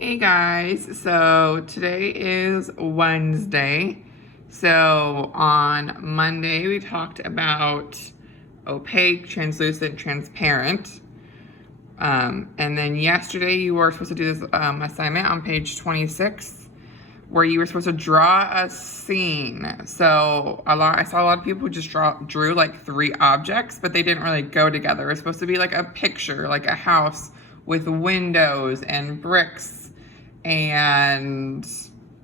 Hey guys, so today is Wednesday. So on Monday we talked about opaque, translucent, transparent. And then yesterday you were supposed to do this assignment on page 26 where you were supposed to draw a scene. So I saw a lot of people who just drew like 3 objects, but they didn't really go together. It was supposed to be like a picture, like a house with windows and bricks and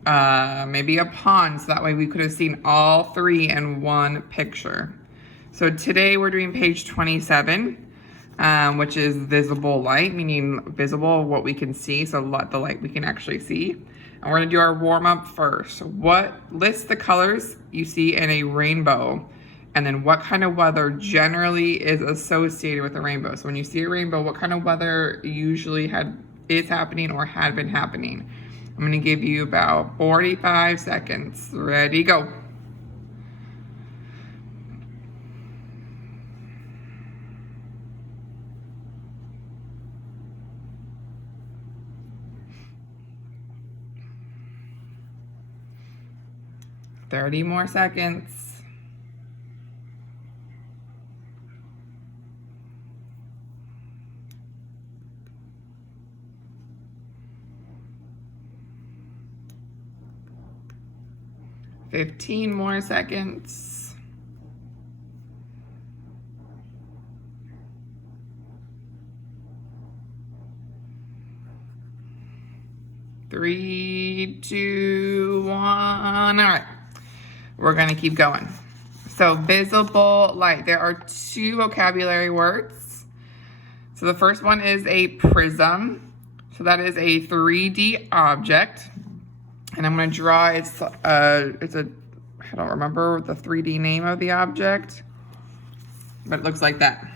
maybe a pond, so that way we could have seen all 3 in one picture. So today we're doing page 27, which is visible light, meaning visible what we can see, so the light we can actually see. And we're gonna do our warm-up first. List the colors you see in a rainbow, and then what kind of weather generally is associated with a rainbow. So when you see a rainbow, what kind of weather usually is happening or had been happening. I'm gonna give you about 45 seconds. Ready, go. Thirty more seconds. 15 more seconds. 3, 2, 1. All right, we're gonna keep going. So visible light, there are 2 vocabulary words. So the first one is a prism. So that is a 3D object. And I'm gonna draw, I don't remember the 3D name of the object, but it looks like that.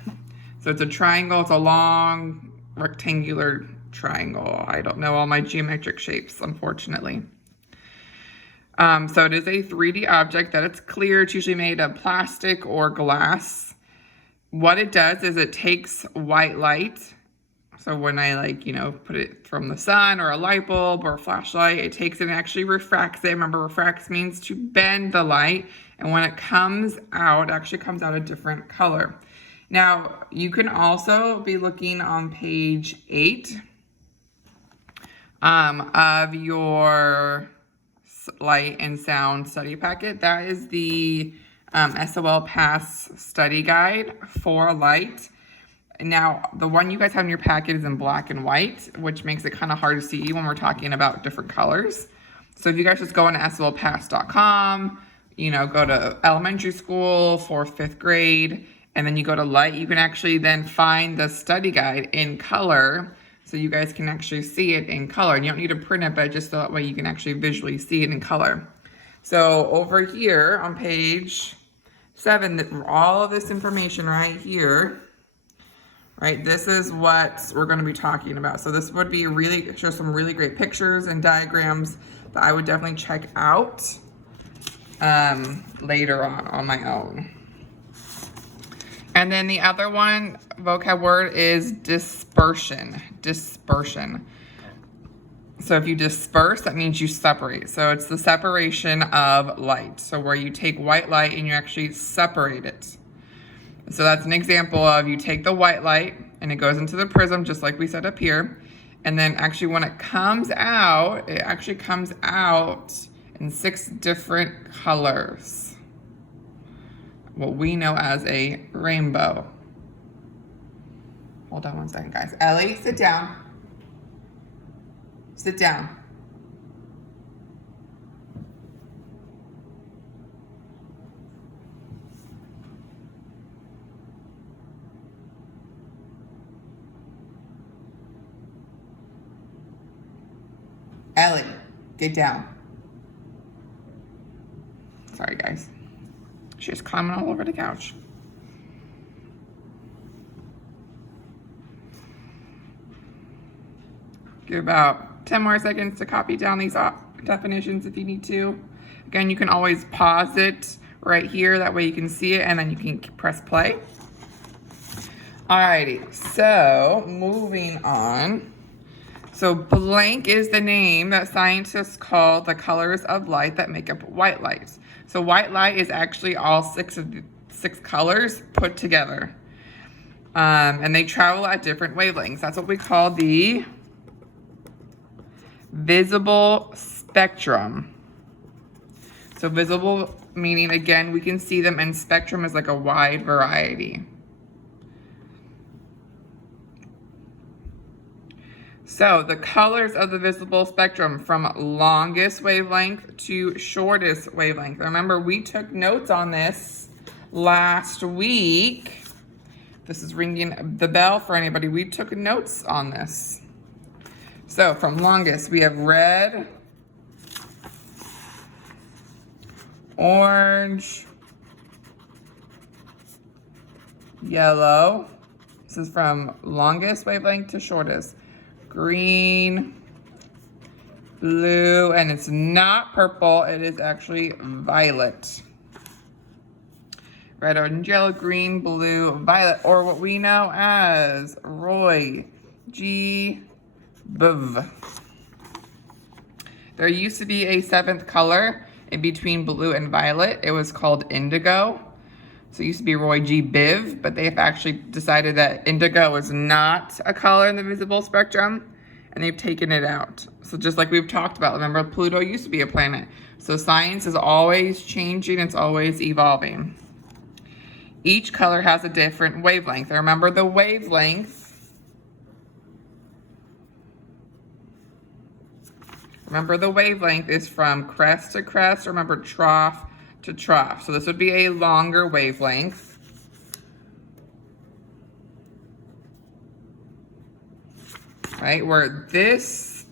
So it's a triangle, it's a long rectangular triangle. I don't know all my geometric shapes, unfortunately. So it is a 3D object that it's clear. It's usually made of plastic or glass. What it does is it takes white light. So when I put it from the sun or a light bulb or a flashlight, it takes it and actually refracts it. Remember, refracts means to bend the light. And when it comes out, it actually comes out a different color. Now, you can also be looking on page 8 of your light and sound study packet. That is the SOL Pass study guide for light. Now, the one you guys have in your packet is in black and white, which makes it kind of hard to see when we're talking about different colors. So if you guys just go on solpass.com, go to elementary school, 4th, 5th grade, and then you go to light, you can actually then find the study guide in color, so you guys can actually see it in color. And you don't need to print it, but just so that way you can actually visually see it in color. So over here on page 7, all of this information right here, right, this is what we're going to be talking about. So this would be show some really great pictures and diagrams that I would definitely check out later on my own. And then the other one, vocab word, is dispersion. Dispersion. So if you disperse, that means you separate. So it's the separation of light. So where you take white light and you actually separate it. So that's an example of you take the white light and it goes into the prism, just like we said up here. And then actually when it comes out, it actually comes out in 6 different colors. What we know as a rainbow. Hold on one second, guys. Ellie, sit down. Sit down. Ellie, get down. Sorry, guys. She's climbing all over the couch. Give about 10 more seconds to copy down these definitions if you need to. Again, you can always pause it right here. That way you can see it and then you can press play. Alrighty, so moving on. So blank is the name that scientists call the colors of light that make up white light. So white light is actually all six colors put together. And they travel at different wavelengths. That's what we call the visible spectrum. So visible meaning, again, we can see them, and spectrum is like a wide variety. So the colors of the visible spectrum from longest wavelength to shortest wavelength. Remember, we took notes on this last week. This is ringing the bell for anybody. We took notes on this. So from longest, we have red, orange, yellow. This is from longest wavelength to shortest. Green, blue, and it's not purple, it is actually violet. Red, orange, yellow, green, blue, violet, or what we know as Roy G. Biv. There used to be a seventh color in between blue and violet. It was called indigo. So it used to be Roy G. Biv, but they've actually decided that indigo is not a color in the visible spectrum, and they've taken it out. So just like we've talked about, remember Pluto used to be a planet. So science is always changing, it's always evolving. Each color has a different wavelength. Remember the wavelength. Remember the wavelength is from crest to crest, remember trough to trough. So this would be a longer wavelength. Right, where these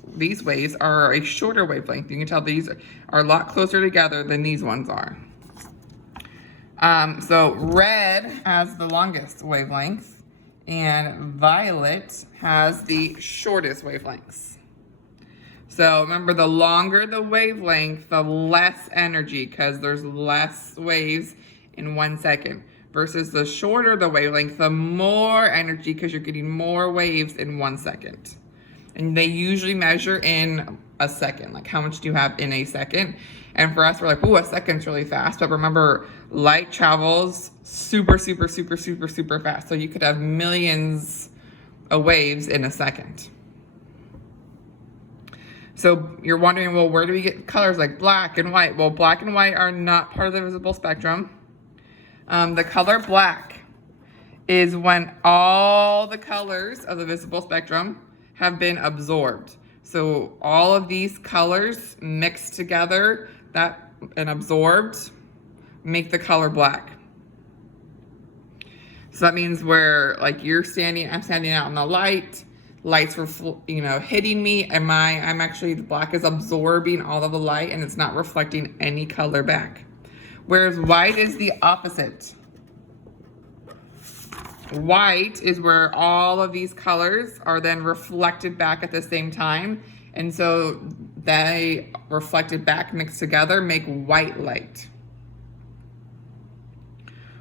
waves are a shorter wavelength. You can tell these are a lot closer together than these ones are. So red has the longest wavelength and violet has the shortest wavelengths. So remember, the longer the wavelength, the less energy, because there's less waves in 1 second. Versus the shorter the wavelength, the more energy, because you're getting more waves in 1 second. And they usually measure in a second, like how much do you have in a second? And for us, we're like, ooh, a second's really fast. But remember, light travels super, super, super, super, super fast. So you could have millions of waves in a second. So you're wondering, well, where do we get colors like black and white? Well, black and white are not part of the visible spectrum. The color black is when all the colors of the visible spectrum have been absorbed. So all of these colors mixed together and absorbed make the color black. So that means where like I'm standing out in the light, lights were, hitting me, and I'm actually, the black is absorbing all of the light and it's not reflecting any color back. Whereas white is the opposite. White is where all of these colors are then reflected back at the same time. And so they reflected back mixed together make white light.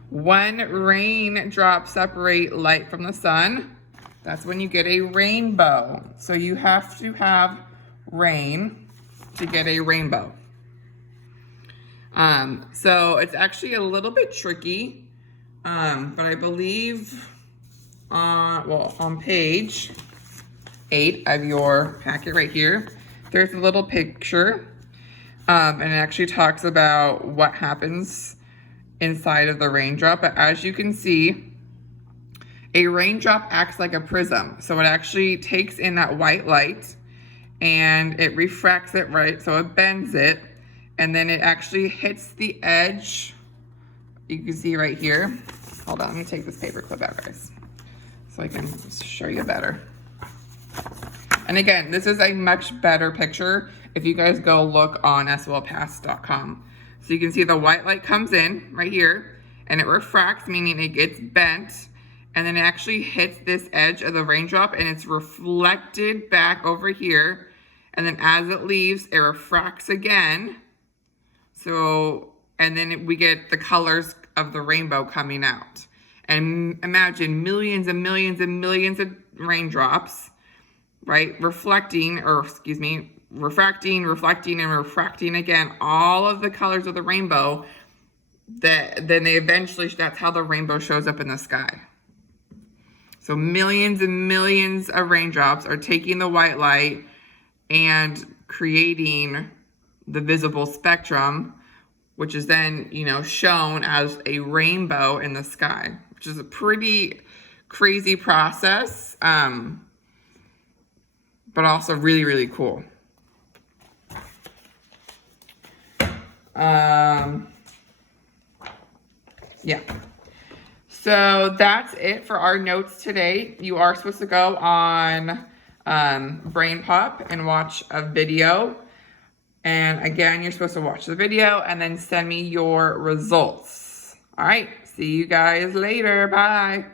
When raindrops separate light from the sun, that's when you get a rainbow. So you have to have rain to get a rainbow. So it's actually a little bit tricky, but I believe on page 8 of your packet right here, there's a little picture, and it actually talks about what happens inside of the raindrop. But as you can see, a raindrop acts like a prism. So it actually takes in that white light and it refracts it, right? So it bends it, and then it actually hits the edge. You can see right here. Hold on, let me take this paper clip out, guys, so I can show you better. And again, this is a much better picture if you guys go look on solpass.com. So you can see the white light comes in right here and it refracts, meaning it gets bent, and then it actually hits this edge of the raindrop and it's reflected back over here. And then as it leaves, it refracts again. So, and then we get the colors of the rainbow coming out. And imagine millions and millions and millions of raindrops right? Reflecting, and refracting again, all of the colors of the rainbow, then that's how the rainbow shows up in the sky. So millions and millions of raindrops are taking the white light and creating the visible spectrum, which is then, shown as a rainbow in the sky, which is a pretty crazy process, but also really, really cool. Yeah. So that's it for our notes today. You are supposed to go on BrainPop and watch a video. And again, you're supposed to watch the video and then send me your results. All right. See you guys later. Bye.